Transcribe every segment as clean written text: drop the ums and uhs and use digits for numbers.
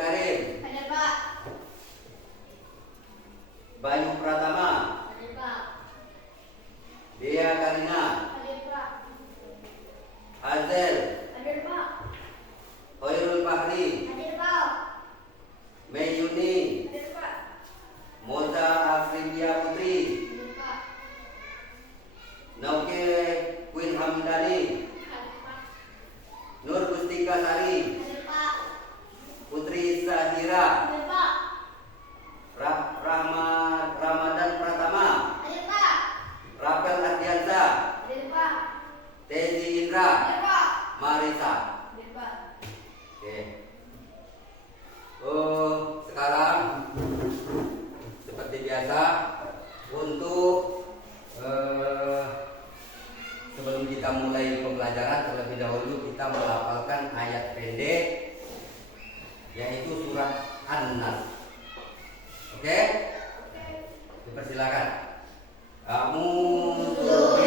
Karim. Hadir Pak. Bayu Pratama. Hadir Pak. Dea Karina. Hadir Pak. Azel. Hadir Pak. Hoirul Fahri. Hadir Pak. Meyuni. Hadir Pak. Moza Afridia Putri. Hadir Pak. Nauke Queen Hamdani. Hadir Pak. Nur Gustika Sari. Hadir Pak. Putri Sahira. Hadir Pak. Ramadan Pratama. Hadir Pak. Rafael Ardiansa. Hadir Pak. Tezi Indra. Hadir Pak. Marisa. Hadir Pak. Oke. Sekarang seperti biasa untuk sebelum kita mulai pembelajaran terlebih dahulu kita melafalkan ayat pendek yaitu surat An-Nas. Oke? Dipersilakan. A'udzu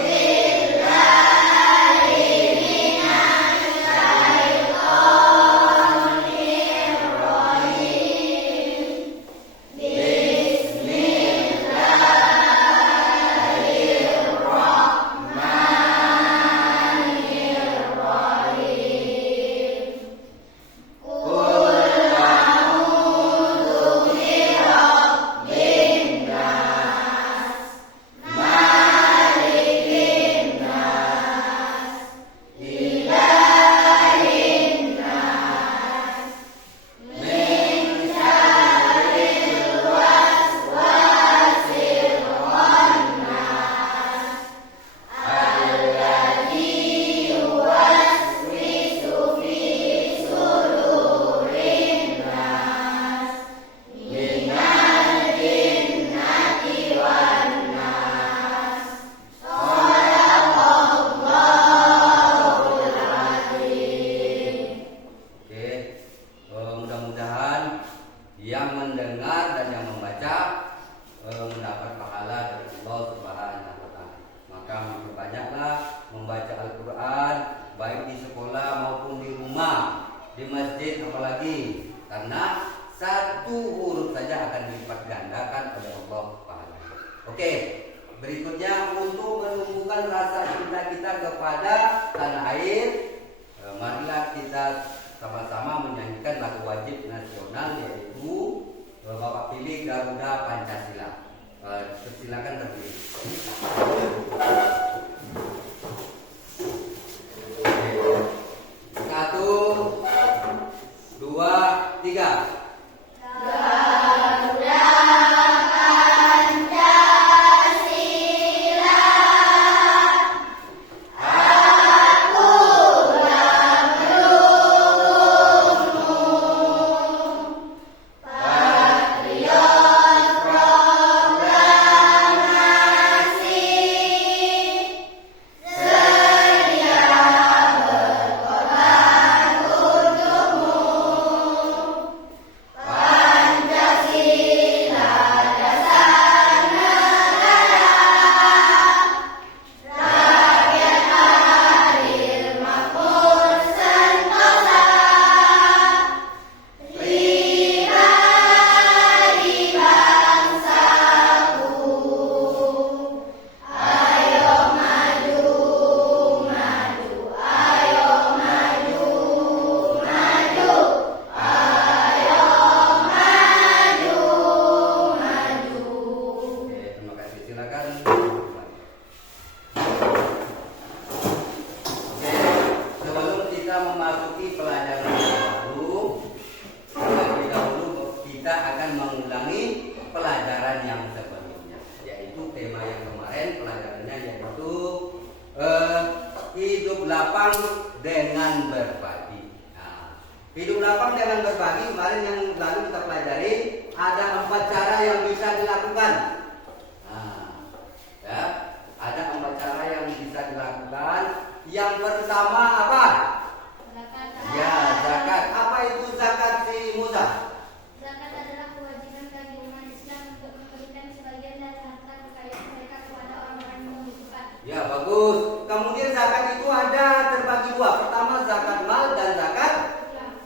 Ya, bagus. Kemudian zakat itu ada terbagi dua. Pertama zakat mal dan zakat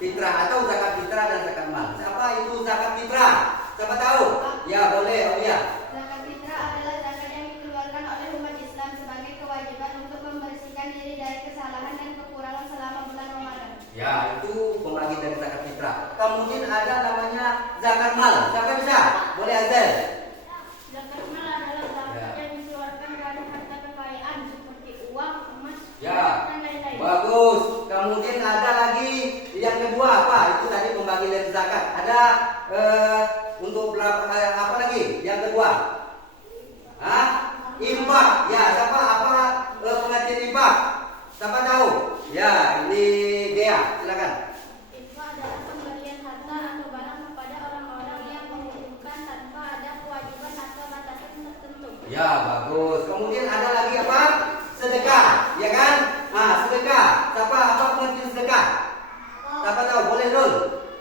fitrah atau zakat fitrah dan zakat mal. zakat mal. Siapa bisa? Boleh Azal. Zakat mal adalah zakat yang dikeluarkan dari harta kekayaan seperti uang, emas, Ya. dan lain-lain. Bagus. Kemudian ada lagi yang kedua apa? Itu tadi pembagi dari zakat. Ada untuk apa lagi? Yang kedua? Hah? Infak. Ya, siapa apa pengertian infak? Siapa tahu? Ya, ini Dea, silakan. Infak adalah pemberian harta atau barang kepada orang-orang yang membutuhkan tanpa ada kewajiban atau batasan tertentu. Ya, bagus. Kemudian ada lagi apa? Sedekah, ya kan? Nah, sedekah. Siapa apa pengertian sedekah? Siapa tahu? Boleh Rul.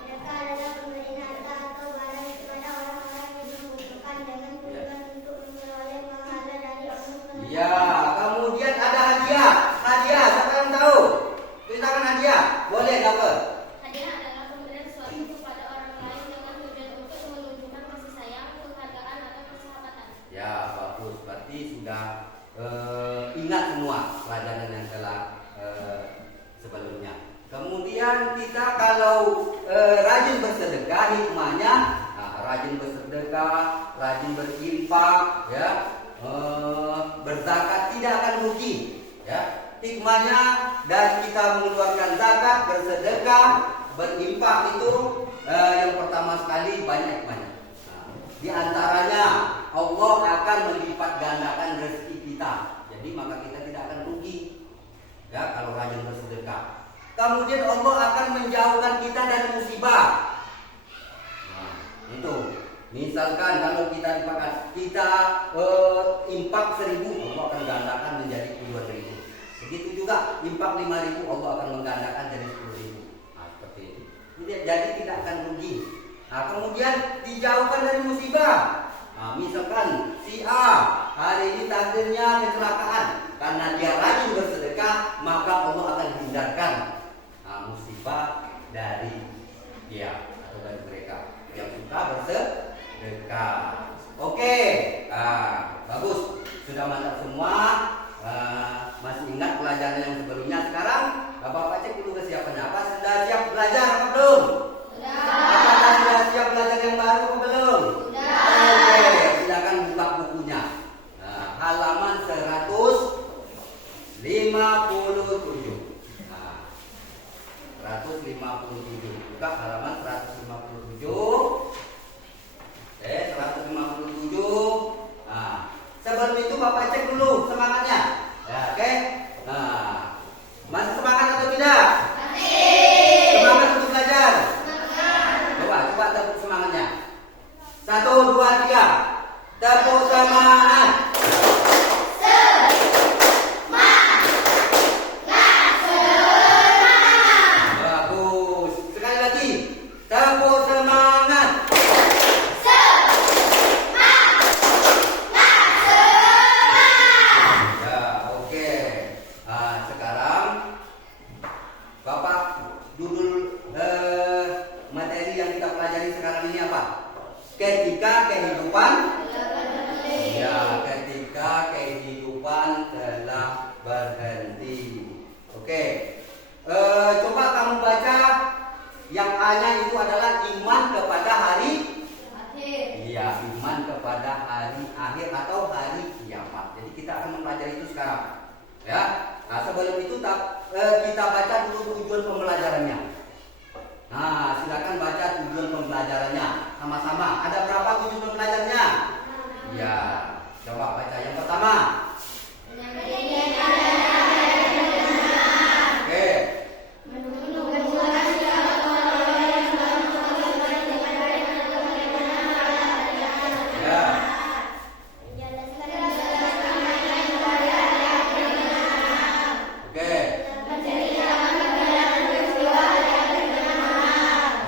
Sedekah adalah pemberian harta atau barang kepada orang-orang yang membutuhkan dengan tujuan untuk memperoleh pahala dari Allah. Ya, kemudian ada hadiah. Hadiah, siapa yang tahu? Ceritakan hadiah. Boleh dapat. Hadiah adalah pemberian sesuatu kepada orang lain dengan tujuan untuk menunjukkan kasih sayang, penghargaan, atau persahabatan. Ya, bagus. Berarti sudah ingat semua pelajaran yang telah sebelumnya. Kemudian kita kalau rajin bersedekah, hikmahnya rajin bersedekah, rajin berinfak, ya, berzakat tidak akan rugi. Ya, hikmahnya dari kita mengeluarkan zakat, bersedekah, berinfak itu yang pertama sekali banyak hikmahnya. Di antaranya Allah akan melipat gandakan rezeki kita. Jadi maka kita tidak akan rugi. Ya, kalau rajin bersedekah. Kemudian Allah akan menjauhkan kita dari musibah. Nah, itu. Misalkan kalau kita infak 1.000, Allah akan gandakan menjadi puluhan ribu. Begitu juga infak 5.000, Allah akan menggandakan jadi 10.000. Nah, seperti itu. Jadi tidak akan rugi. Nah, kemudian dijauhkan dari musibah. Nah, misalkan si A hari ini takdirnya kecelakaan, karena dia rajin bersedekah, maka Allah akan hindarkan musibah dari dia atau dari mereka yang suka bersedekah. Oke, bagus, sudah mantap semua. Masih ingat pelajaran yang sebelumnya? Sekarang Bapak cek dulu kesiapannya. Apa sudah siap belajar apa belum? Apakah sudah siap belajar yang baru atau belum? Oke, silakan buka bukunya. Halaman 157. 157. Buka halaman 157. 157. Sebelum itu Bapak cek dulu semangatnya. Ya, oke. Masih semangat atau tidak? Semangat untuk belajar. Coba tepuk semangatnya. 1, 2, 3. Tepuk semangat. Bagus. Sekali lagi. Tepuk semangat. Ya, oke. Sekarang Bapak judul materi yang kita pelajari sekarang ini apa? Ketika kehidupan. Ya, ketika kehidupan telah berhenti. Oke. Coba kamu baca yang A-nya itu adalah iman kepada hari akhir. Iya, iman kepada hari akhir atau hari kiamat. Jadi kita akan mempelajari itu sekarang. Ya. Nah, sebelum itu kita baca dulu tujuan pembelajarannya. Nah, silakan baca tujuan pembelajarannya sama-sama. Ada berapa tujuan pembelajarannya? Ya, coba baca yang pertama. Oke. Ya.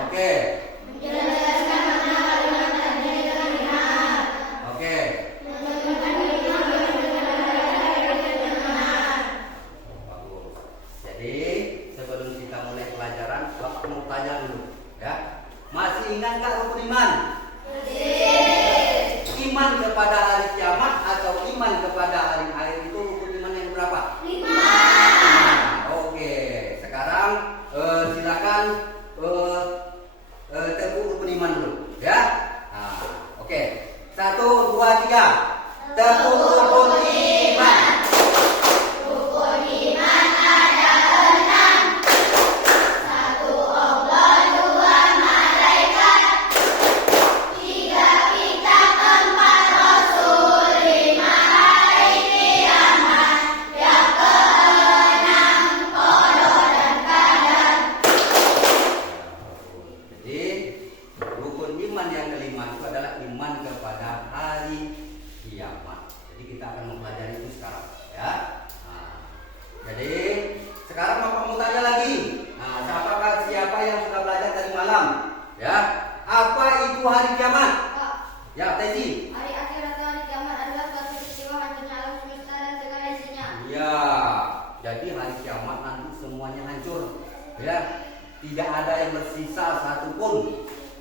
Oke. Oke. Oke. Bagus. Jadi sebelum kita mulai pelajaran, Bapak mau tanya dulu, ya. Masih ingat nggak rukun iman? Iman kepada hari kiamat atau iman kepada hari akhir itu rukun iman yang berapa? 5. Oke. Sekarang silakan tepuk rukun iman dulu, ya. tiga. Tepuk rukun iman. Rukun iman ada 6. 1. Allah, 2 malaikat, 3 kitab, 4 rasul, 5 hari kiamat, yang ke-6 qada dan qadar. Jadi rukun iman yang kelima itu adalah iman kepada hari kiamat. Jadi kita akan mempelajari itu sekarang, ya. Nah, jadi sekarang Bapak mau tanya lagi. Nah, siapa yang sudah belajar tadi malam? Ya, apa itu hari kiamat? Pak, Ya, Tezi. hari akhir atau hari kiamat adalah suatu peristiwa hancurnya alam semesta dan segala isinya. Ya, jadi hari kiamat nanti semuanya hancur. Ya, tidak ada yang bersisa satupun.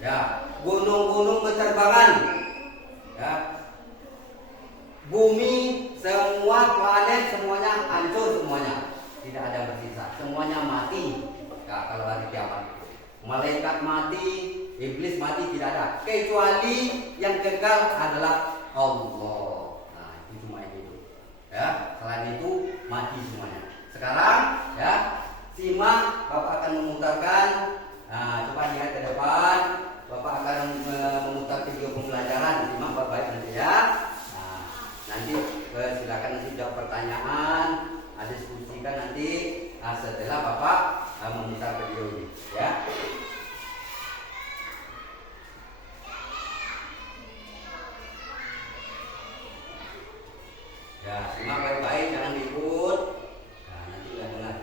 Ya, gunung-gunung berterbangan. Ya, bumi, semua planet semuanya hancur semuanya. Tidak ada yang bersisa, semuanya mati. Ya, kalau hari kiamat, malaikat mati, iblis mati, tidak ada. Kecuali yang kekal adalah Allah. Nah, itu cuma yang hidup. Ya, selain itu mati semuanya. Sekarang, ya, simak, Bapak akan memutarkan. Nah, coba lihat ke depan. Bapak akan memutar video pembelajaran. Simak baik-baik nanti, ya. Nah, nanti silakan nanti jawab pertanyaan, diskusikan nanti setelah Bapak memutar video ini, ya. Ya, simak baik-baik, jangan diikut. Nah, nanti udah dengar.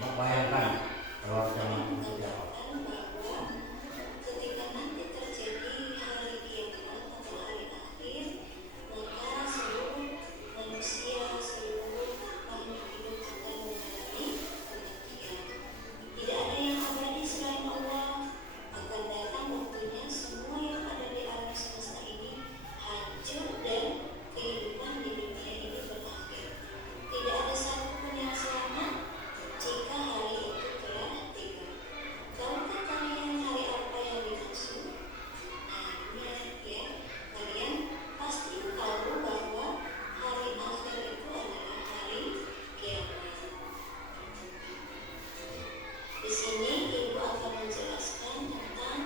Bayangkan kalau zaman seperti apa. Ketika nanti terjadi hari kiamat atau hari akhir, maka seluruh manusia, seluruh makhluk hidup akan mengalami kematian. Tidak ada yang abadi selain Allah. Akan datang waktunya semua yang ada di alam semesta ini hancur dan kehidupan di dunia ini berakhir. Tidak ada satupun yang selamat jika hari itu telah tiba. Tahukah kalian hari apa yang dimaksud? Hanya ya, kalian pasti tahu bahwa hari akhir itu adalah hari kiamat. Di sini ibu akan menjelaskan tentang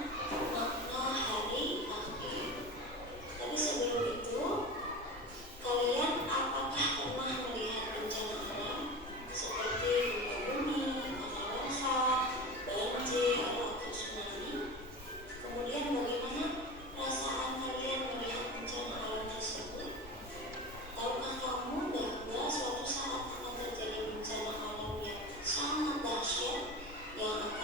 makna hari akhir. Tapi sebelum itu, kalian apakah pernah melihat bencana alam seperti gempa bumi, tanah longsor, banjir, atau tsunami? Kemudian bagaimana perasaan kalian melihat bencana alam tersebut? Tahukah kamu bahwa suatu saat akan terjadi bencana alam yang sangat dahsyat yang akan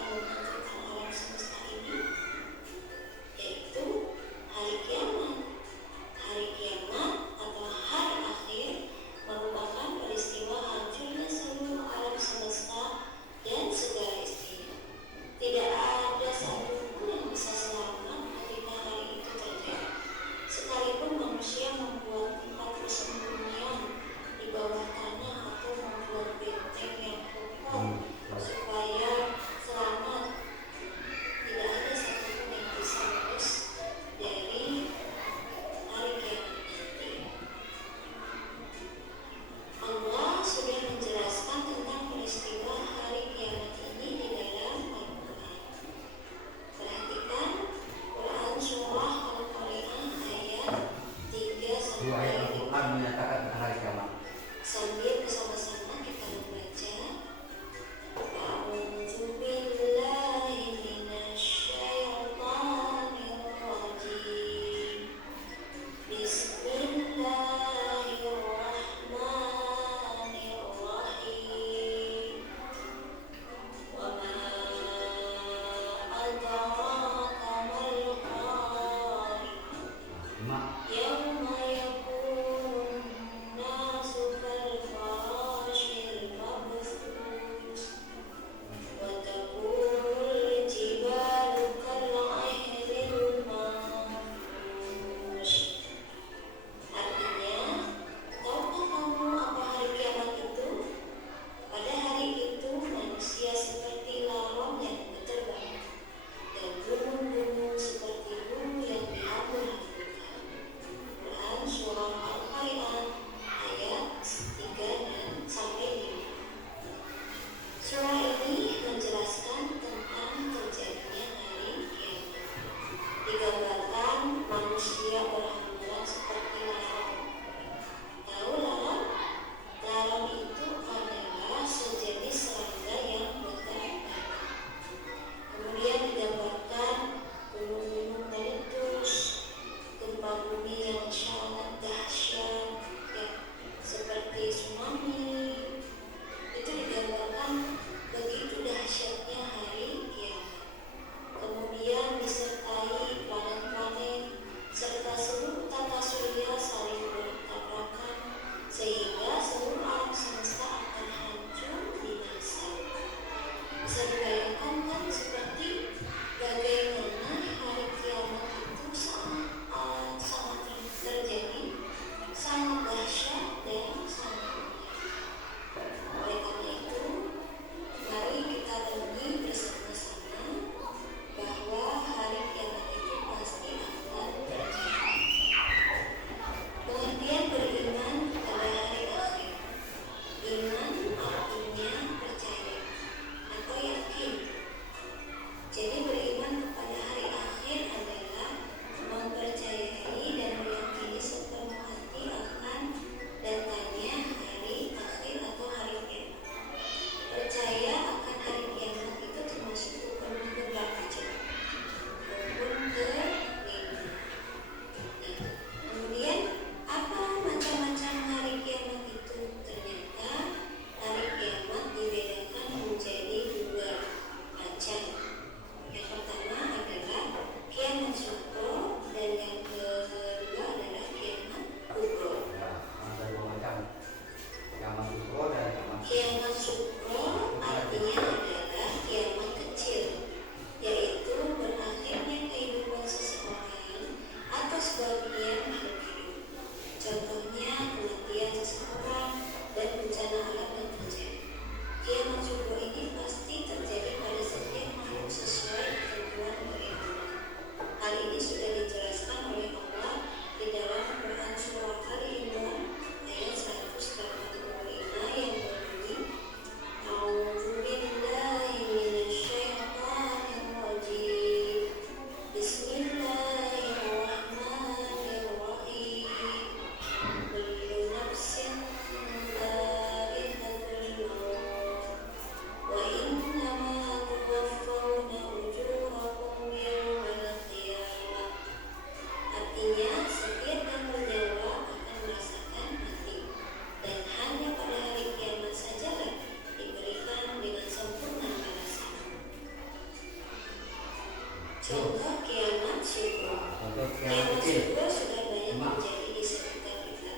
kiamat Kiamat kecil. juga sudah banyak Cuma terjadi di sekitar kita.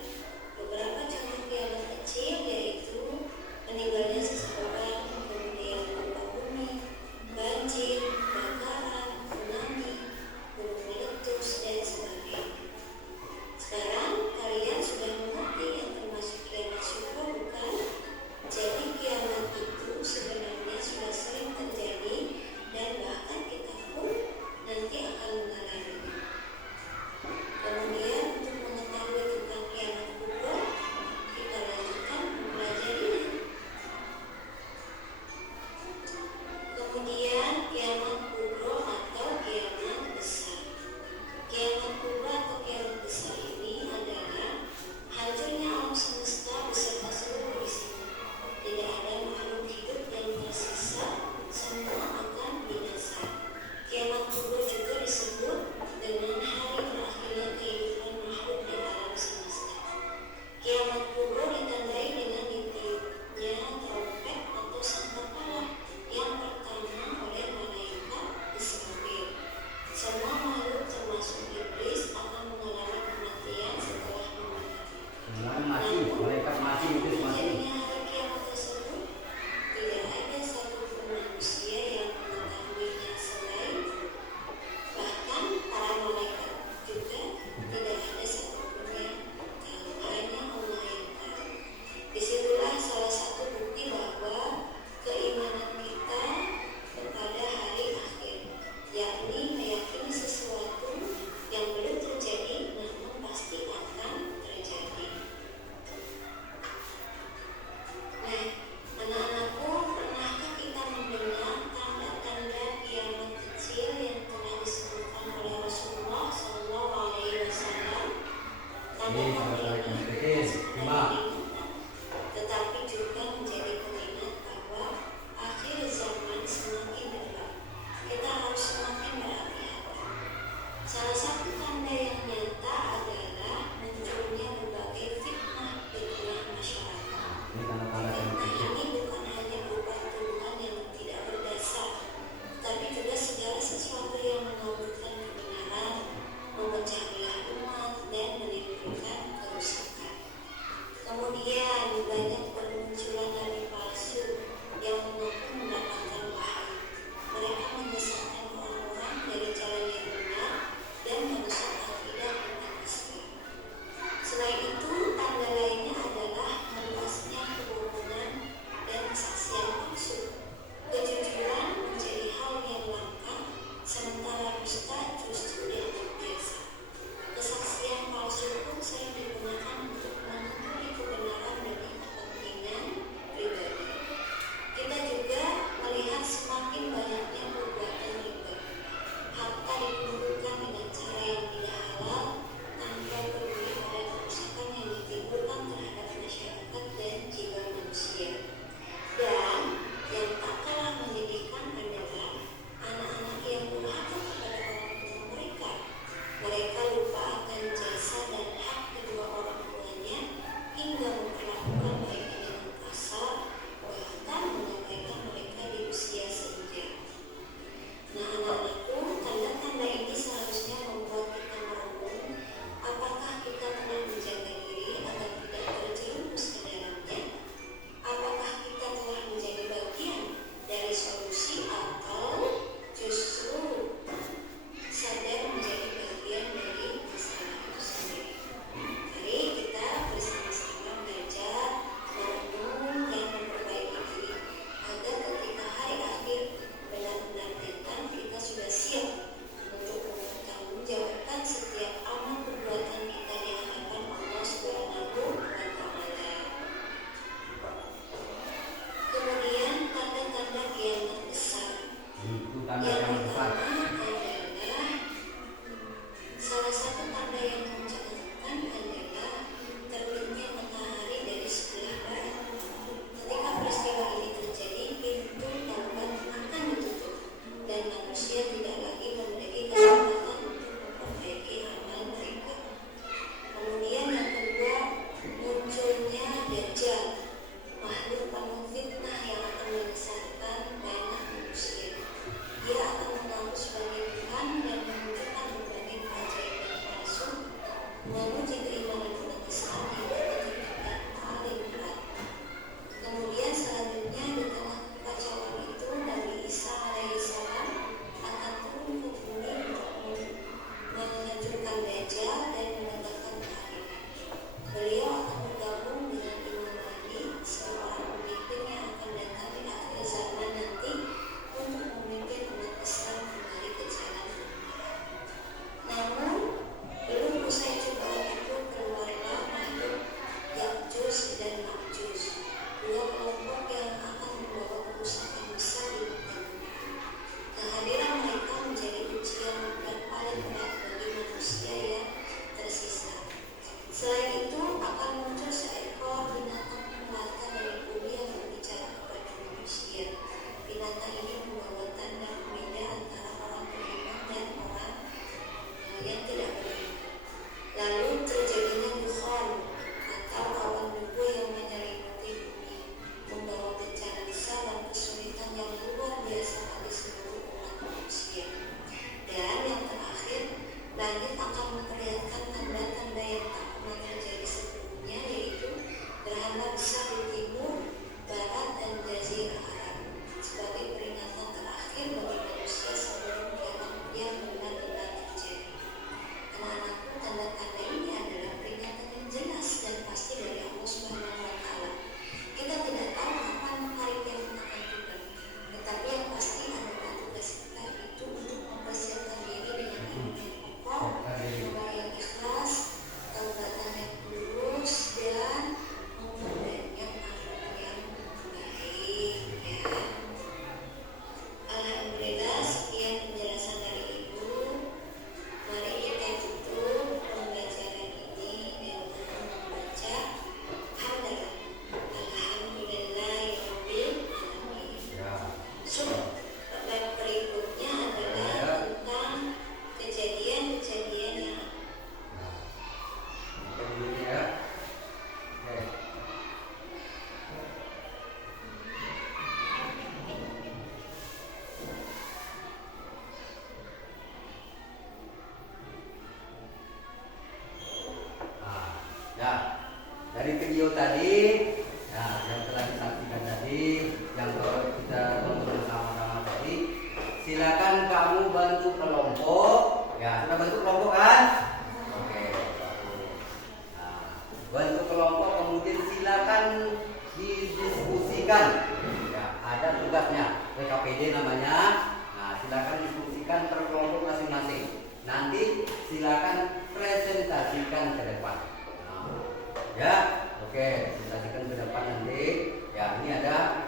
Beberapa contoh kiamat kecil yaitu meninggalnya seseorang, kemudian gempa bumi, banjir, kebakaran, tsunami, gunung meletus, dan sebagainya. Sekarang kalian sudah mengerti yang termasuk kiamat syukur, bukan? Jadi kiamat itu sebenarnya sudah sering terjadi dan bahkan kita pun nanti akan mengalaminya. Kemudian untuk mengetahui tentang kiamat kubra, kita lanjutkan mempelajarinya. Kemudian kiamat kubra atau kiamat besar. Kiamat kubra atau kiamat besar ini adalah hancurnya alam semesta beserta seluruh isinya. Tidak ada makhluk hidup yang tersisa, semua akan binasa. Kiamat kubra juga disebut dengan hari berakhirnya kehidupan makhluk di alam semesta. Kiamat kubra ditandai dengan ditiupnya trompet atau sangkakala yang pertama oleh malaikat Israfil. Semua makhluk termasuk iblis akan mengalami kematian setelah mematikan. semuanya mati, malaikat mati, itu mati. Terjadinya hari kiamat tersebut, tidak ada satupun manusia yang mengetahuinya selain, bahkan para malaikat juga tidak ada satupun yang tahu, hanya Allah yang tahu. Disitulah salah satu bukti bahwa keimanan kita kepada hari akhir, yakni meyakini sesuatu yang belum terjadi namun pasti akan terjadi. Nah, anak-anakku, pernahkah kita mendengar tanda-tanda kiamat kecil yang telah disebutkan oleh Rasulullah SAW? Tanda-tanda ini bukan sekedar diingatkan, tetapi juga menjadi pengingat bahwa akhir zaman semakin dekat. Kita harus semakin berhati-hati. Salah satu tanda yang nyata adalah munculnya berbagai fitnah masyarakat. Ini tanda-tanda kiamat Fitnah kecil. ini bukan hanya berupa tuduhan yang tidak berdasar, tapi juga segala sesuatu yang mengaburkan kebenaran, memecah belah umat, dan menimbulkan kerusakan. Kemudian banyak bermunculan nabi palsu yang mengaku mendapatkan wahyu. Mereka menyesatkan orang-orang dari jalan yang benar dan merusak akidah umat Islam. Selain itu, tanda lainnya adalah meluasnya kebohongan dan kesaksian palsu. Kejujuran menjadi hal yang langka, sementara dusta justru dianggap biasa. Kesaksian palsu pun sering digunakan untuk menutupi kebenaran demi kepentingan pribadi. Kita juga melihat semakin banyaknya perbuatan riba. Harta dikumpulkan dengan cara yang tidak halal tanpa peduli pada kerusakan yang ditimbulkan terhadap masyarakat dan jiwa manusia. Dan yang tak kalah menyedihkan adalah anak-anak yang durhaka kepada orang tua mereka. Mereka lupa akan jasa dan hak kedua orang tuanya hingga memperlakukan mereka dengan kasar, bahkan mengabaikan mereka di usia senja. Nah, anak-anakku, tanda-tanda ini seharusnya membuat kita merenung apakah kita telah menjaga diri agar tidak terjerumus ke dalamnya. Apakah kita telah menjadi bagian dari solusi atau justru sadar menjadi bagian dari masalah itu sendiri. Mari kita bersama-sama belajar, merenung, dan memperbaiki diri agar ketika hari akhir benar-benar datang kita sudah siap untuk mempertanggungjawabkan setiap amal perbuatan kita di hadapan Allah Subhanahu wa Ta'ala. Kemudian tanda-tanda kiamat besar. Itu tanda Yang kiamat besar. pertama adalah salah satu tanda yang mencatatkan adalah terbitnya matahari dari sebelah barat. Ketika peristiwa ini terjadi, pintu taubat akan ditutup dan manusia tidak lagi memiliki kesempatan untuk memperbaiki amal mereka. Kemudian yang kedua, munculnya Dajjal, makhluk penuh fitnah yang akan menyesatkan banyak manusia. Dia akan bentuk kelompok. Ya, sudah bentuk kelompok kan? Oke. Nah, bentuk kelompok kemudian silakan didiskusikan. Ya, ada tugasnya PKPD namanya. Nah, silakan diskusikan per kelompok masing-masing. Nanti silakan presentasikan ke depan. Nah, ya, oke, presentasikan ke depan nanti. Ya, ini ada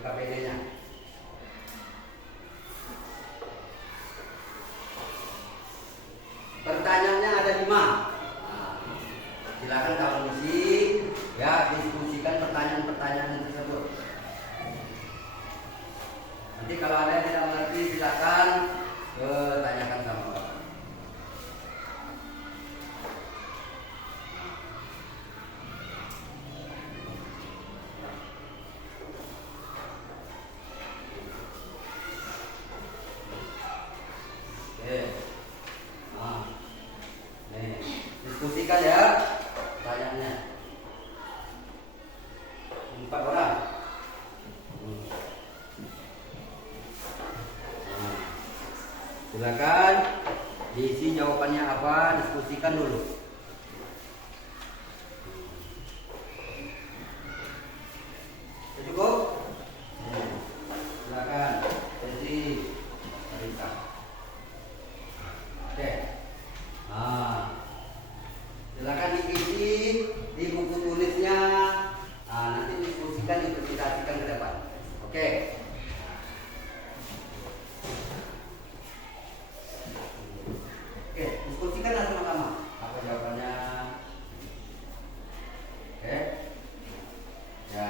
PKPD-nya. Pertanyaannya ada 5. Nah, silakan kamu isi, ya, diskusikan pertanyaan-pertanyaan tersebut. Nanti kalau ada yang tidak mengerti silakan tanyakan sama Bapak. Oke. Nah, nih, diskusikan ya pertanyaannya. 4 orang. Nah, silakan diisi jawabannya apa, diskusikan dulu. Cukup? Silakan sesi cerita. Oke. Nah, silakan diisi di buku tulisnya. Nah, nanti diskusikan, dipresentasikan ke depan. Oke. Oke, diskusikanlah sama-sama. Apa jawabannya? Oke. Ya.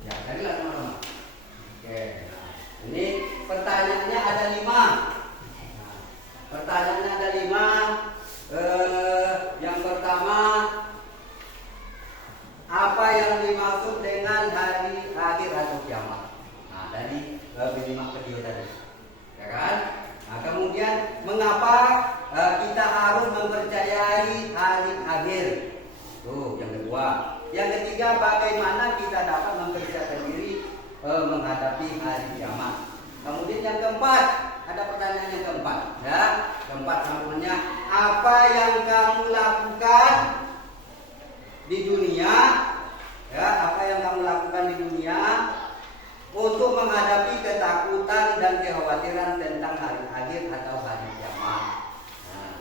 Ya, carilah sama-sama. Oke. Nah, ini pertanyaannya ada 5. Nah, pertanyaannya ada 5. Yang pertama, apa yang dimaksud dengan hari akhir atau kiamat? Nah, dari minimal video tadi, ya kan? Nah, kemudian mengapa kita harus mempercayai hari akhir? Tuh, yang kedua. Yang ketiga, bagaimana kita dapat mempersiapkan diri menghadapi hari kiamat? Kemudian yang keempat, ada pertanyaan yang keempat, ya. Keempat namanya, apa yang kamu lakukan di dunia? Ya, apa yang kamu lakukan di dunia untuk menghadapi ketakutan dan kekhawatiran tentang hari akhir atau hari kiamat? Nah,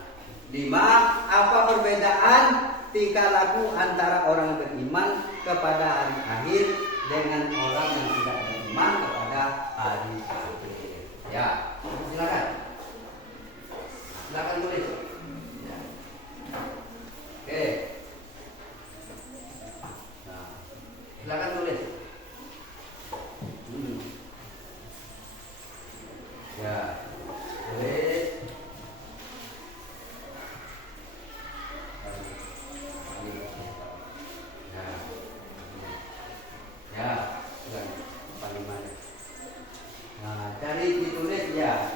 5, apa perbedaan tingkah laku antara orang beriman kepada hari akhir dengan orang yang tidak beriman kepada hari akhir? Ya, silakan. Silakan tulis. Ya. Oke. Nah, silakan tulis. Ya, tulis. Ya, paling mana? Nah, cari ditulis ya.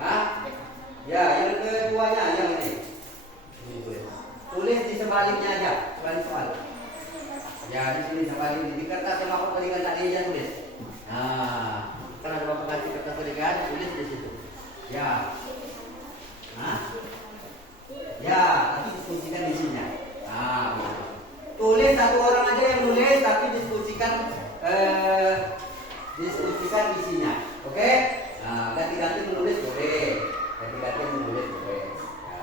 Hah? Ya, yang keduanya yang ini. Ini tulis. Tulis di sebaliknya aja, sebalik soal. Ya, di sini sebalik di kertas yang aku berikan tadi aja tulis. Nah, kan ada bapak kasih kertas berikan, tulis di situ. Ya. Hah? Ya, tapi diskusikan isinya. Nah, betul. Tulis satu orang aja yang nulis, tapi diskusikan isinya. Oke? Nah, ganti-ganti menulis boleh. Ganti-ganti menulis boleh. Ya.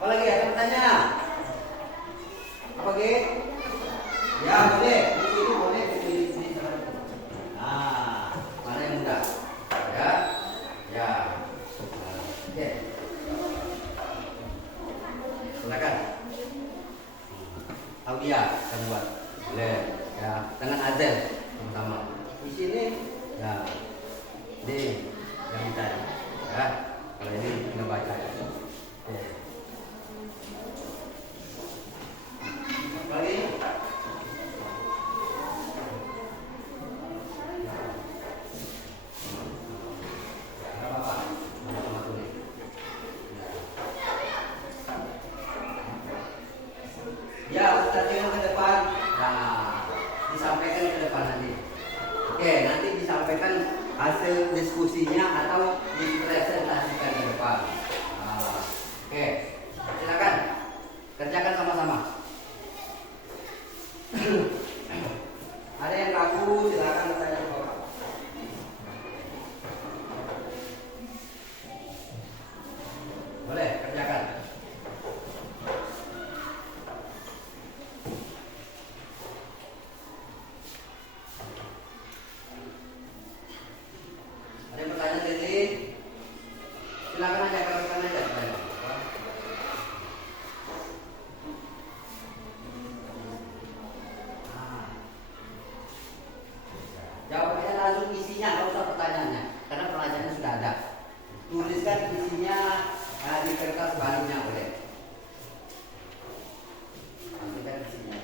Apalagi ada pertanyaan? Apa lagi? Ya, boleh. Buku ini boleh, buku ini. Nah, mana yang mudah? Ya. Ya. Nah, oke. Silakan. Audia kan buat. Boleh. Ya, dengan Azel sama-sama. Di sini ya. Ini yang tadi. Ya. Kalau ini tinggal baca ya. Oke. Lagi. Enggak apa-apa. Sama-sama tulis. Ya, kita tengok ke depan. Nah, disampaikan ke hasil diskusinya atau dipresentasikan ke depan. Nah, oke, silakan kerjakan sama-sama. Ada yang ragu, silakan bertanya ke Bapak. Boleh kerjakan. Ada yang bertanya Lili? Silakan aja, kerjakan aja. Jawabnya langsung isinya, kalau usah pertanyaannya, karena pertanyaannya sudah ada. Tuliskan isinya di kertas barunya boleh. Tuliskan isinya.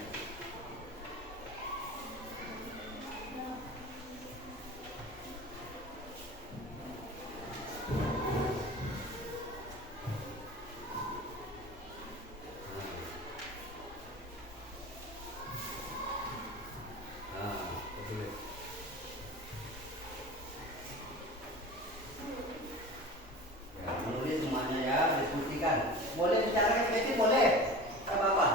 Menulis semuanya ya, diskusikan. Boleh bicara kritik boleh, tak apa-apa.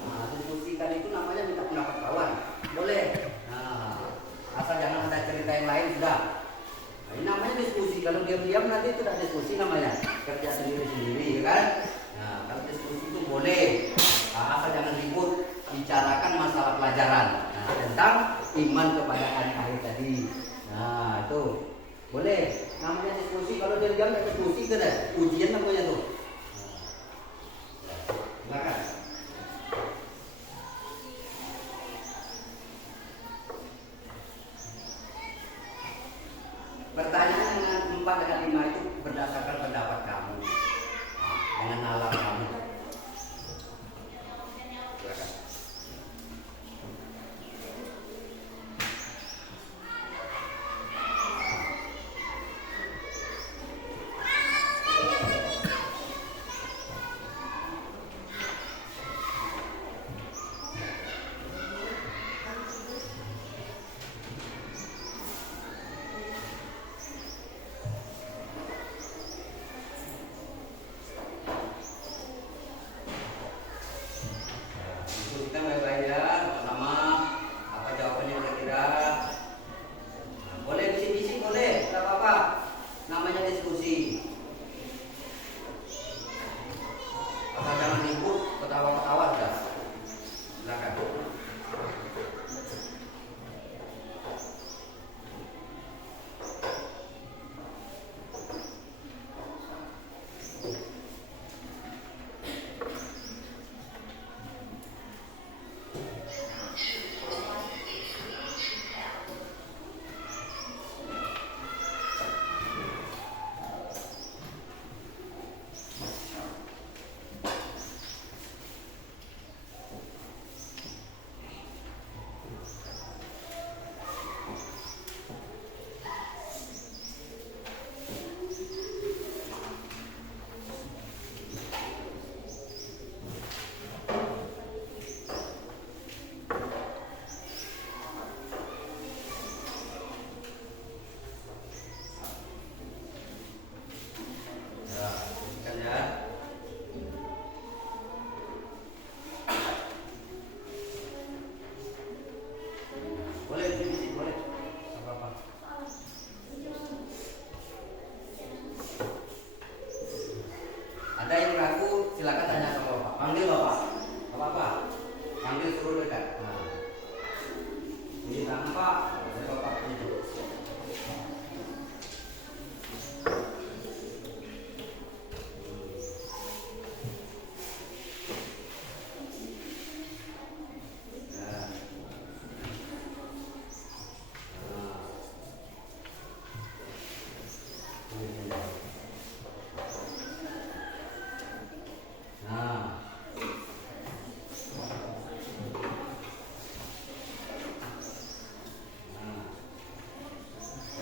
Nah, diskusikan itu namanya minta pendapat kawan, boleh. Nah, asal jangan ada cerita yang lain sudah. Nah, ini namanya diskusi. Kalau diam-diam nanti itu tidak diskusi namanya, kerja sendiri-sendiri, ya kan? Nah, kalau diskusi itu boleh. Nah, asal jangan ribut, bicarakan masalah pelajaran. Nah, tentang iman kepada akhir tadi. Nah, itu boleh. Namanya diskusi. Kalau dia diam tidak diskusi itu deh. Ujian namanya tuh. Silakan. Pertanyaan dengan 4 dengan 5 itu berdasarkan pendapat kamu. Dengan nalar kamu. Silakan. Diskusikan baik-baik ya, sama apa jawabannya kira-kira. Nah, boleh bisik-bisik boleh, tidak apa-apa. Namanya diskusi. Asal jangan ribut, ketawa-ketawa sudah. Silakan.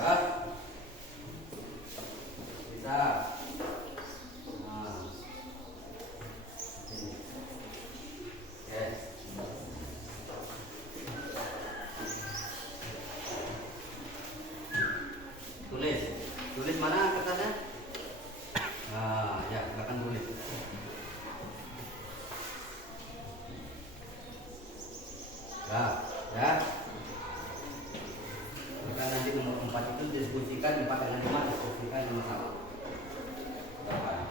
Ya. Nah, ya. Maka nanti nomor 4 itu diskusikan 4 dengan 5 diskusikan sama-sama. Berapa? Ya.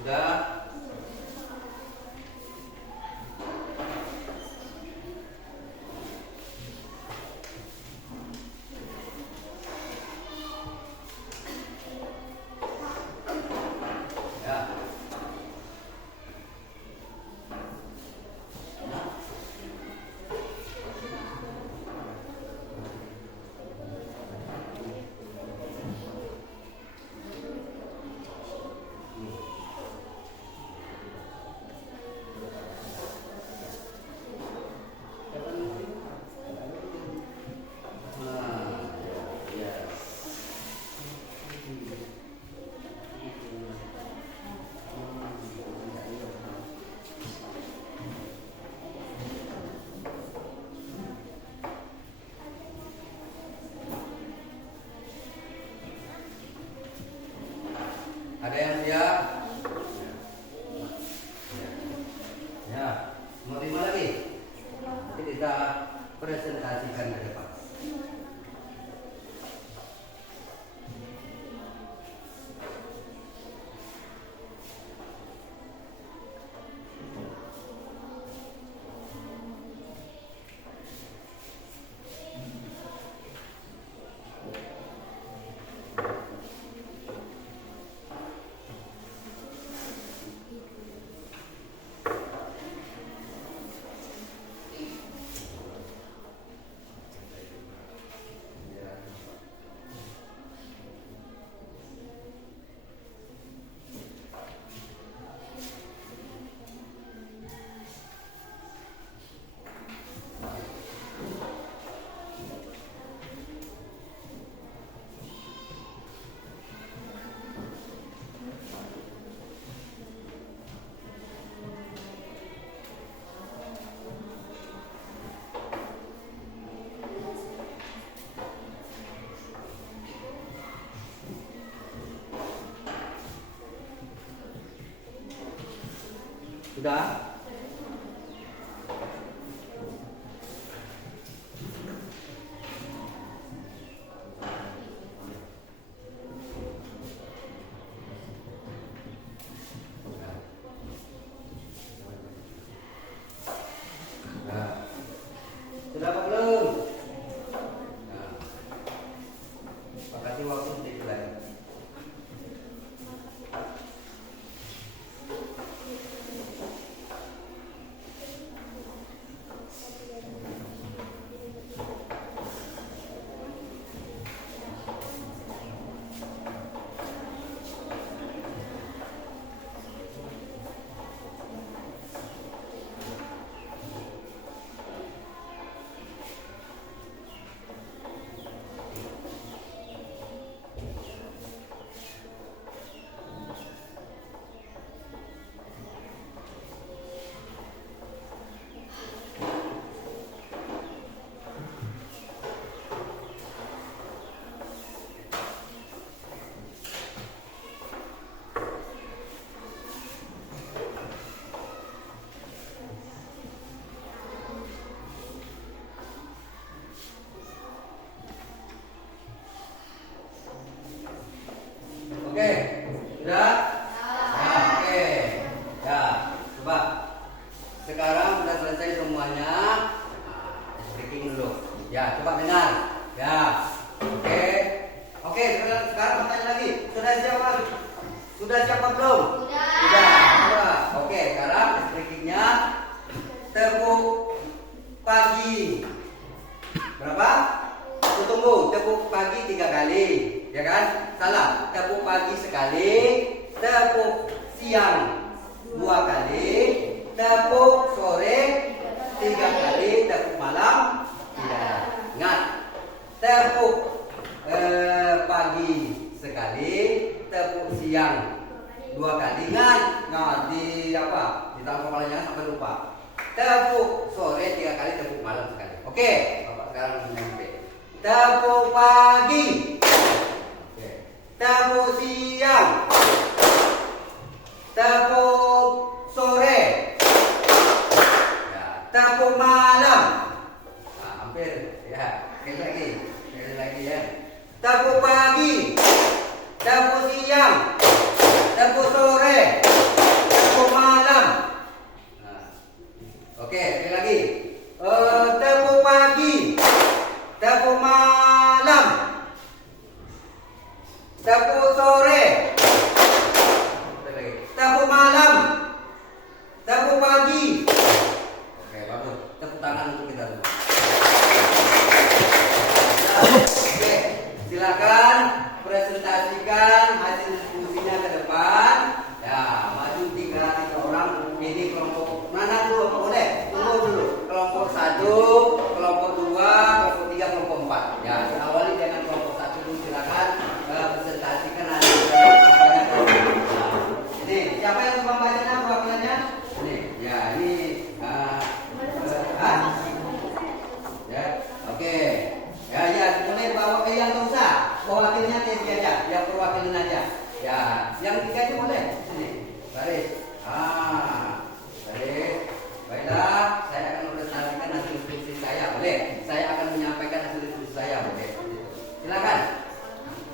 Sudah. Ya. Ada yang siap? Ya. Mau terima lagi? Nanti kita presentasikan ke depan. Sudah? Nah. Sudah apa belum? Nah. Pakati waktu sedikit lagi. Oke, sudah? Ya, oke. Ya, coba. Sekarang sudah selesai semuanya. Nah, speaking dulu. Ya, coba dengar. Ya, oke. Oke, sekarang bertanya lagi. Sudah siapa? Sudah siapa belum? Sudah. Oke, sekarang speakingnya tepuk pagi. Berapa? Tunggu, tepuk pagi 3 kali. Ya kan? Salah. Tepuk pagi sekali, tepuk siang 2 kali, tepuk sore 3 kali, tepuk malam 3. Ingat, tepuk pagi sekali, tepuk siang 2 kali. Ingat, di apa? Di dalam kepalanya sampai lupa. Tepuk sore 3 kali, tepuk malam sekali. Oke, Bapak sekarang menyampe. Tepuk pagi. Tepuk siang, tepuk sore, ya, tepuk malam. Nah, hampir ya. Sekali lagi ya. Tepuk pagi, tepuk siang, tepuk sore, yang tiga ini boleh. Sini, garis. Garis. Baiklah, saya akan mempresentasikan hasil diskusi saya. Boleh. Saya akan menyampaikan hasil diskusi saya. Boleh. Silakan.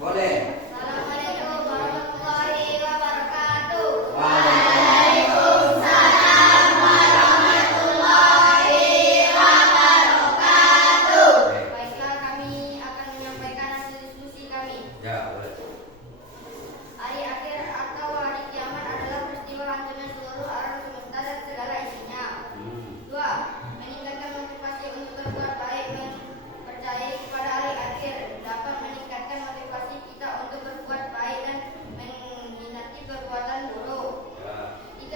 Boleh. Assalamualaikum warahmatullahi wabarakatuh. Waalaikumsalam warahmatullahi wabarakatuh. Baiklah, kami akan menyampaikan hasil diskusi kami. Ya, boleh. Hari akhir atau hari kiamat adalah peristiwa hancurnya seluruh alam semesta dan segala isinya. 2. Meningkatkan motivasi untuk berbuat baik dan percaya kepada hari akhir dapat meningkatkan motivasi kita untuk berbuat baik dan menghindari perbuatan buruk. 3.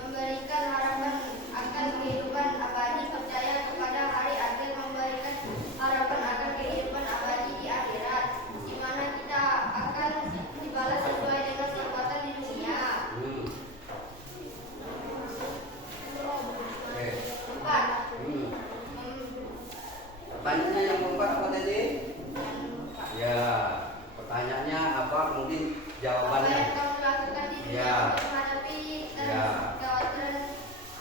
Memberikan harapan akan kehidupan abadi, percaya kepada hari akhir memberikan harapan akan kehidupan abadi di akhirat, di mana kita akan dibalas sesuai dengan perbuatan di dunia. 4. Pertanyaannya yang keempat apa tadi? Ya, pertanyaannya apa? Kemudian Apa jawabannya. yang kamu lakukan di dunia Ya. untuk menghadapi dan Ya. kekhawatiran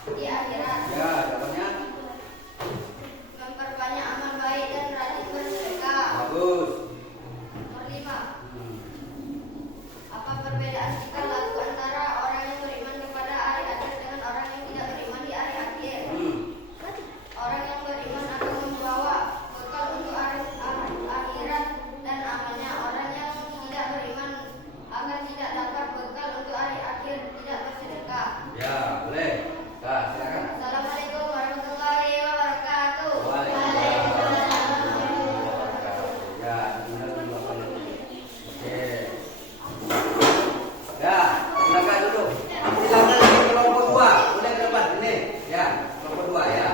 di akhirat? Ya, jawabannya Memperbanyak amal baik dan rajin bersedekah. bagus. Nomor 5. Hmm. Apa perbedaan tingkah laku antara orang yang beriman kepada hari akhir dengan orang yang tidak beriman di hari akhir? Orang yang beriman akan membawa bekal untuk akhirat dan amalnya. Orang yang tidak beriman akan tidak dapat bekal untuk hari akhir, tidak bersedekah. Ya, boleh. Nah, silakan. Assalamualaikum warahmatullahi wabarakatuh. Ya, benar Bapak. Oke. Ya, silakan duduk. Silakan lagi kelompok 2. Boleh ke depan sini. Ya, kelompok 2 ya.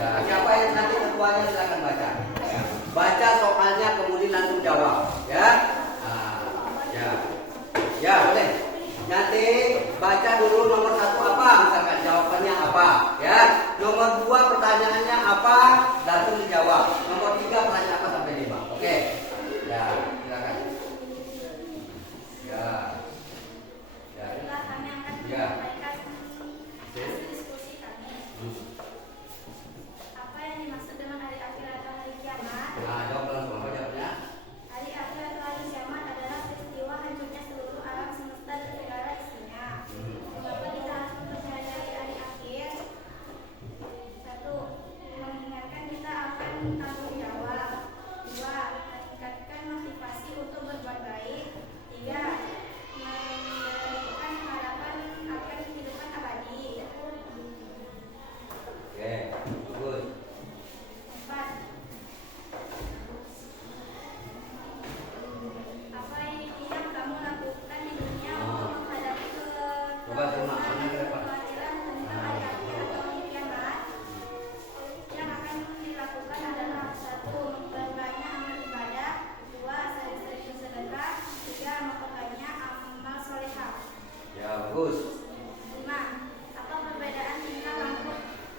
Ya, siapa yang nanti ketuanya silakan baca. Ya. Baca soalnya kemudian langsung jawab, ya. Ya. Ya, boleh. Nanti baca dulu nomor 1 apa, misalkan jawabannya apa, ya. Nomor 2 pertanyaannya apa, langsung dijawab. Nomor 3 pertanyaan apa sampai 5. Oke. Ya, silakan. Ya. Ya. Baiklah, kami akan Ya. menyampaikan hasil diskusi kami. Apa yang dimaksud dengan hari akhir atau hari kiamat? Nah, jawab langsung apa jawabnya? Hari akhir atau hari kiamat adalah peristiwa hancurnya seluruh alam semesta dan segala isinya. Mengapa kita harus mempercayai hari akhir? 1. Mengingatkan kita akan tanggung jawab. 2. Meningkatkan motivasi untuk berbuat baik. 3. Memberikan harapan akan kehidupan abadi. Oke, bagus. 4. Apa yang kamu lakukan di dunia untuk menghadapi Coba simak, mana ke depan? kekhawatiran tentang hari akhir atau hari kiamat? Yang akan dilakukan adalah 1. Memperbanyak amal ibadah. 2. Sering-sering bersedekah. 3. Memperbanyak amal solehah. Ya, bagus. 5. Apa perbedaan tingkah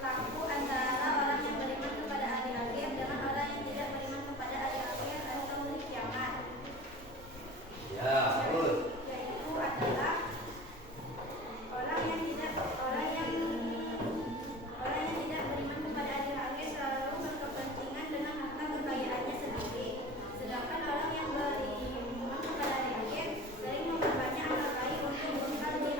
laku antara orang yang beriman kepada hari akhir dengan orang yang tidak beriman kepada hari akhir atau hari kiamat? Ya, bagus. Yaitu adalah orang yang tidak beriman kepada hari akhir selalu berkepentingan dengan harta kekayaannya sendiri, sedangkan orang yang beriman kepada hari akhir sering memperbanyak amal baik untuk bekal di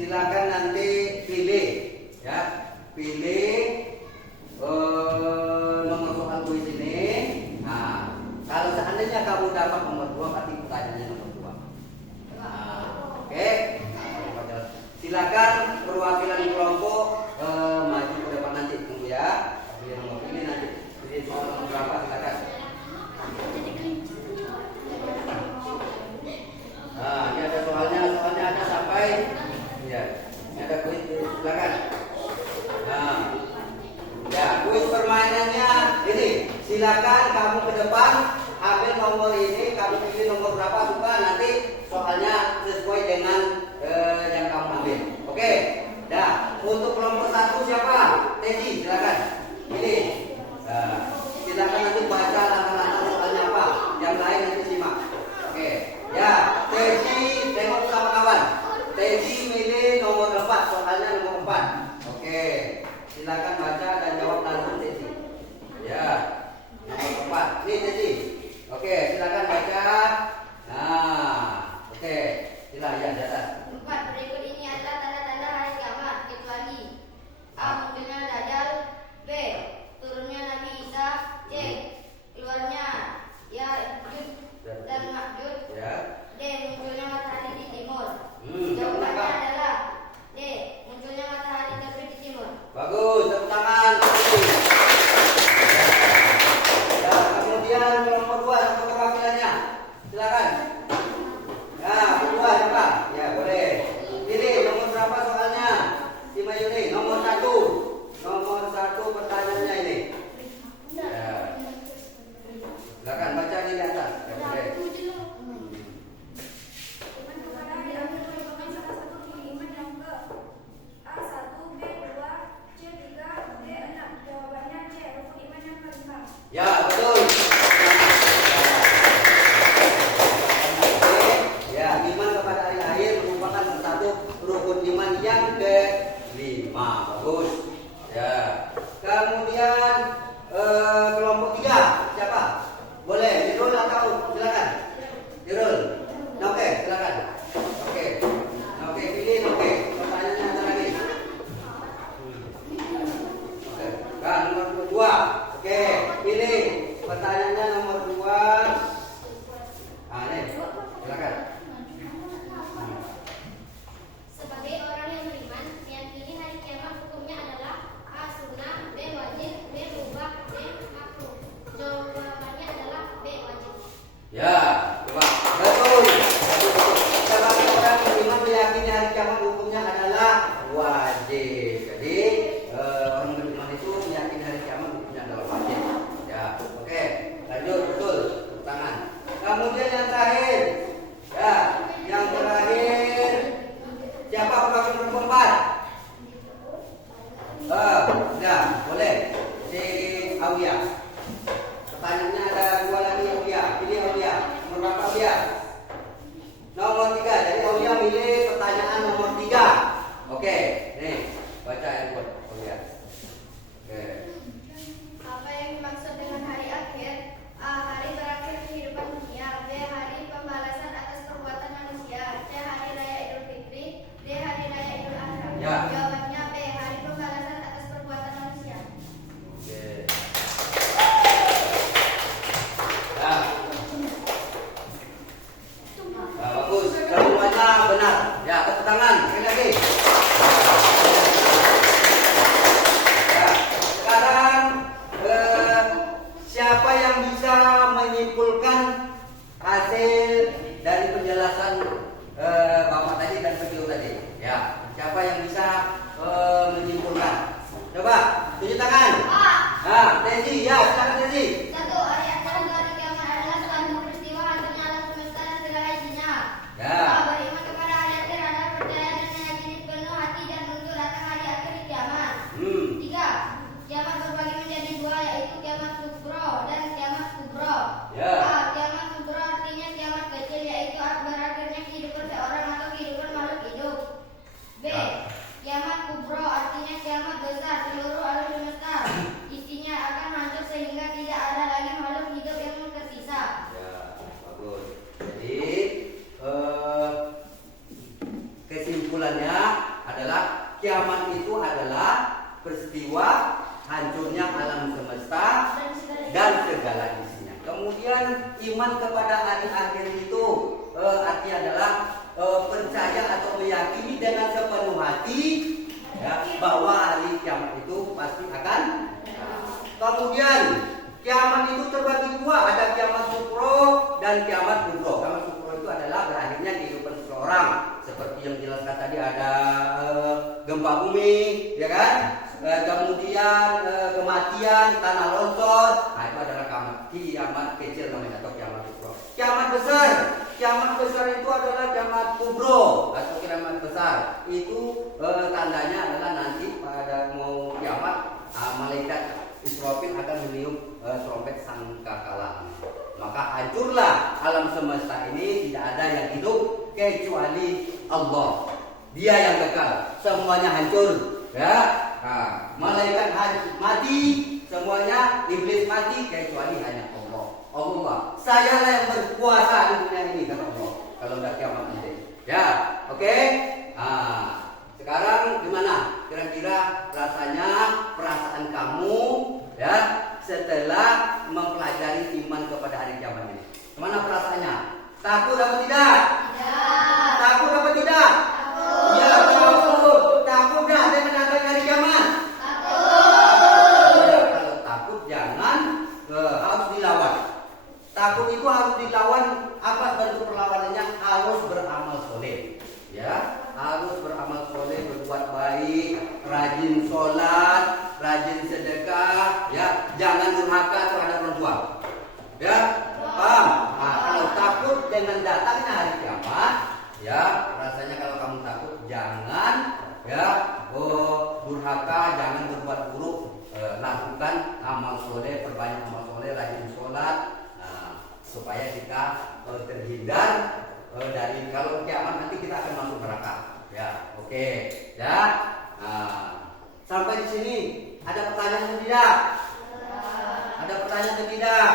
silakan nanti pilih ya, pilih nomor soal kuis ini. Nah, kalau seandainya kamu dapat nomor 2, berarti pertanyaannya nomor 2. Nah, oke. Nah, silakan perwakilan kelompok maju ke depan nanti, tunggu ya. Pilih nomor ini nanti. Pilih soal nomor berapa, silakan. Nah, ini ada soalnya ada sampai ya, ini ada kuis, silakan. Nah, ya, kuis permainannya ini. Silakan kamu ke depan, ambil nomor ini, kamu pilih nomor berapa suka, nanti soalnya sesuai dengan yang kamu ambil. Oke. Nah, untuk kelompok 1 siapa? Teddy, silakan. Ini. Silakan nanti baca langkah-langkah soalnya apa. Yang lain nanti simak. Oke. Ya, Teddy tengok sama kawan. Teddy milih nomor 4, soalnya nomor 4. Oke. Silakan baca dan jawab langsung Teddy. Ya. Nomor 4. Nih Teddy. Oke, silakan baca. Nah, oke. Silakan ya, di atas. 4. Berikut ini adalah tanda-tanda hari kiamat kecuali A. Munculnya Dajjal, B. Turunnya Nabi Isa, C. Keluarnya Ya'juj dan Ma'juj, Ya. D. Munculnya matahari di timur. Jawabannya Jawabannya adalah D. Munculnya matahari terbit di timur. Bagus, tepuk tangan. Ya, kemudian nomor 2 sama perwakilannya. Silakan. Nah, kedua siapa? Ya, boleh. Pilih nomor berapa soalnya? Si Mayuni, nomor 1. Nomor 1 pertanyaannya ini. Ya. Silakan baca di atas. Ya, boleh. Ya, betul. Ya, iman kepada hari akhir merupakan satu rukun iman yang ke-5. Bagus. Ya. Kemudian kelompok 3 siapa? Boleh, Dirul atau silakan. Dirul. Oke, silakan. Oke. Oke, pilih oke. Pertanyaannya ada lagi. Oke. Kan nomor 2. Oke, pilih. Pertanyaannya nomor 2. Ah, nih. Silakan. Sebagai orang yang beriman, meyakini hari kiamat hukumnya adalah A. Sunnah, B. Wajib, C. Mubah, D. Makruh. Jawabannya adalah B. Wajib. Ya, coba. Betul. Sebagai orang beriman meyakini hari kiamat hukumnya adalah wajib. Jadi orang beriman itu meyakini hari kiamat hukumnya adalah wajib. Ya, oke. Lanjut, betul. Tepuk tangan. Kemudian yang terakhir. Ya, yang terakhir. Siapa perwakilan nomor 4? Ya, boleh. Si Aulia. Pertanyaannya ada 2 lagi Aulia. Pilih Aulia. Nomor berapa Aulia? Nomor 3. Jadi Aulia milih pertanyaan nomor 3. Oke, nih baca yang buat Aulia. Oke. Apa yang dimaksud dengan hari akhir? A. Hari berakhir kehidupan dunia, B. Hari pembalasan atas perbuatan manusia, C. Hari raya Idul Fitri, D. Hari raya Idul Adha. Ya. Jawabannya B. Hari pembalasan atas perbuatan manusia. Oke. Ya. Nah, bagus. Semuanya benar. Ya, tepuk tangan. Sekali lagi. Ya. Sekarang siapa yang bisa menyimpulkan hasil dari penjelasan Bapak tadi dan video tadi? Ya, siapa yang bisa menyimpulkan? Coba tunjuk tangan. Nah, Teddy, ya, silakan Teddy. 1. Hari akhir atau hari kiamat adalah suatu peristiwa hancurnya alam semesta dan segala isinya. Ya. 2. Beriman kepada hari akhir adalah percaya dan meyakini penuh hati dan untuk datang hari akhir di kiamat. 3. Kiamat berbagi menjadi 2, yaitu kiamat kubro dan kiamat kubro. Ya. A. Kiamat kubro artinya kiamat kecil, yaitu berakhirnya kehidupan seorang atau kehidupan makhluk hidup. B. Ya. kesimpulannya adalah kiamat itu adalah peristiwa hancurnya alam semesta dan segala isinya. Kemudian iman kepada hari akhir itu artinya adalah percaya atau meyakini dengan sepenuh hati ya, bahwa hari kiamat itu pasti akan. Kemudian kiamat itu terbagi dua, ada kiamat sukro dan kiamat kubro. Kiamat sukro itu adalah berakhirnya kehidupan seseorang, seperti yang dijelaskan tadi ada gempa bumi, ya kan? Kemudian kematian, tanah longsor. Nah, itu adalah kiamat kecil namanya atau kiamat sukro. Kiamat besar itu adalah kiamat kubro atau kiamat besar. Itu tandanya adalah nanti pada mau kiamat, malaikat Israfil akan meniup trompet sangkakala. Maka hancurlah alam semesta ini, tidak ada yang hidup kecuali Allah. Dia yang kekal, semuanya hancur. Ya, nah, malaikat mati, semuanya iblis mati kecuali hanya Allah. Allah, sayalah yang berkuasa di dunia ini kata Allah. Kalau udah kiamat nanti. Ya, oke. Nah, sekarang gimana? Kira-kira rasanya, perasaan kamu ya setelah mempelajari iman kepada hari kiamat ini? Gimana perasaannya? Takut apa tidak? Tidak. Takut apa tidak? Takut. Ya, takut. Takut nggak ada menantang hari kiamat? Takut. Ya, kalau takut jangan harus dilawan. Takut itu harus dilawan. Apa bentuk perlawanannya? Harus beramal soleh. Ya, harus beramal soleh, berbuat baik, rajin sholat, rajin sedekah, ya, jangan durhaka terhadap orang tua. Ya, paham? Nah, kalau takut dengan datangnya hari kiamat, ya, rasanya kalau kamu takut jangan, ya, durhaka, jangan berbuat buruk, lakukan amal soleh, perbanyak amal soleh, rajin sholat, supaya kita terhindar dari kalau kiamat nanti kita akan masuk neraka. Ya, oke. Ya. Sampai di sini ada pertanyaan atau tidak? Ada pertanyaan atau tidak?